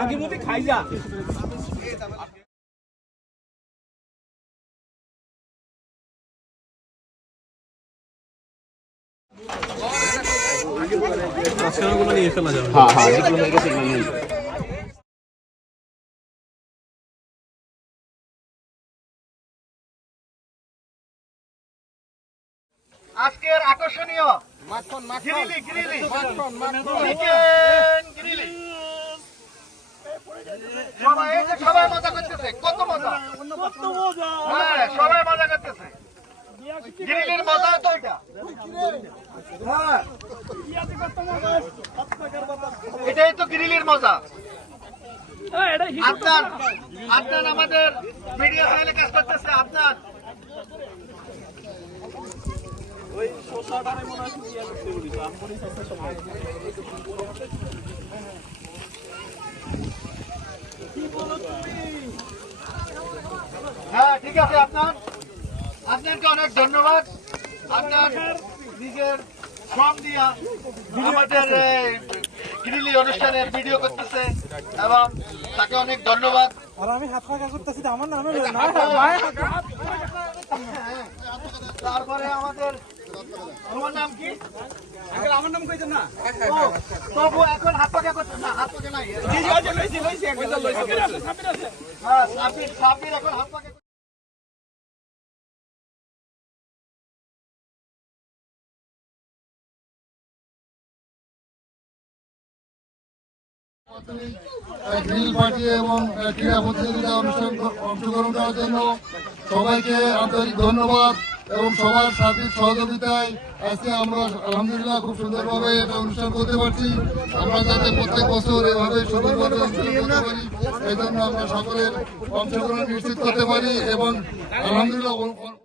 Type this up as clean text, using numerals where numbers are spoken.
আগে মধ্যে খাই যা মাঝখানেগুলো নিয়ে ফেলা যাবে। হ্যাঁ হ্যাঁ যেগুলো হয়ে গেছে এগুলো নিয়ে আজকের আকর্ষণীয় সবাই মজা করতেছে। কত মজা, হ্যাঁ সবাই মজা করতেছে। গ্রিলের মজা তো এটা, হ্যাঁ এটাই তো গ্রিলের মজা। আপনার আপনার আমাদের মিডিয়া চ্যানেলে কাজ করতেছে। আপনার ওই শোষাটারে মনে হয় কি করতে বলিস আমরি সবটা সময় কি বলো তুমি? হ্যাঁ ঠিক আছে। আপনাকে অনেক ধন্যবাদ। আপনার নিজের শ্রম দিয়া আমাদের গ্রিলি অনুষ্ঠানের ভিডিও করতেছে এবং তাকে অনেক ধন্যবাদ। আর আমি হাত পাকা করতেছি আমার নামে তারপরে আমাদের তোমার নাম কি? আমার নাম কইতেন না তবু এখন হাত পাকা করতেন না? হাত পাকা নাই, সাবির এখন হাত পাকা। গ্রিল পার্টি এবং ক্রীড়া প্রতিযোগিতা অনুষ্ঠান অংশগ্রহণ করার জন্য সবাইকে আন্তরিক ধন্যবাদ এবং সবার সার্বিক সহযোগিতায় আজকে আমরা আলহামদুলিল্লাহ খুব সুন্দরভাবে এটা অনুষ্ঠান করতে পারছি। আমরা যাতে প্রত্যেক বছর এভাবে সুন্দরভাবে অনুষ্ঠান করতে পারি এই জন্য আমরা সকলের অংশগ্রহণ নিশ্চিত করতে পারি এবং আলহামদুলিল্লাহ